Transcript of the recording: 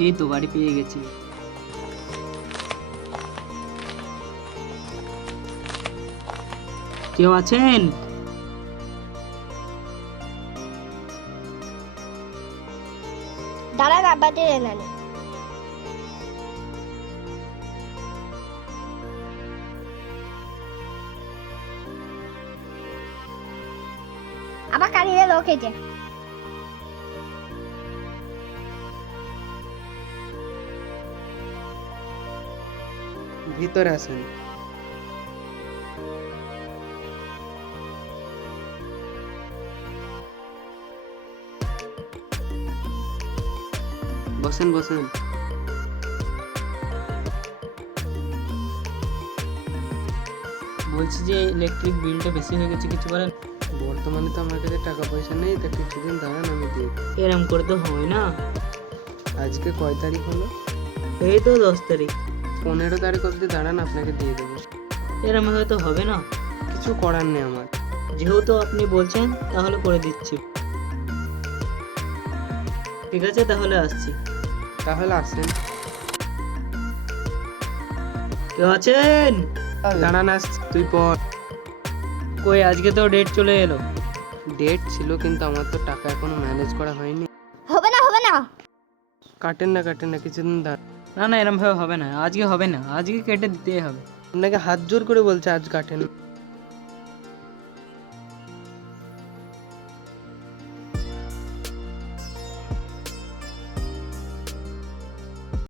এই তো বাড়ি পেয়ে গেছি। কেউ আছেন? দাঁড়ান, আব্বাদের এনানি। আবার কানিরে লোক এসে। ভিতরে আসেন। বসেন বসেন। বলছি যে ইলেকট্রিক বিলটা বেশি হয়ে গেছে, কিছু বলেন? বর্তমানে তো আমার কাছে টাকা পয়সা নেই, তা কিছুদিন দাঁড়ান, আমি দিই। এরম করে তো হয় না। আজকে কয় তারিখ হলো? এই তো 10 তারিখ। 15 তারিখ অবধি দাঁড়ান, আপনাকে দিয়ে দেবো। এরম হয়তো হবে না। কিছু করার নেই আমার। যেহেতু আপনি বলছেন তাহলে করে দিচ্ছি। ঠিক আছে, তাহলে আসছি। তাহলে আসেন। কেউ আছেন? দাঁড়ান আসছি, তুই পর। কই, আজকে তো ডেট চলে এলো। ডেট ছিল, কিন্তু আমার তো টাকা এখনো ম্যানেজ করা হয়নি। হবে না, হবে না। কাটেন না, কিছুদিন দাঁড়ান। না না, এরম ভাবে হবে না, আজকে হবে না, আজকে কেটে দিতেই হবে। আপনাকে হাত জোর করে বলছে, আজ কাটেন।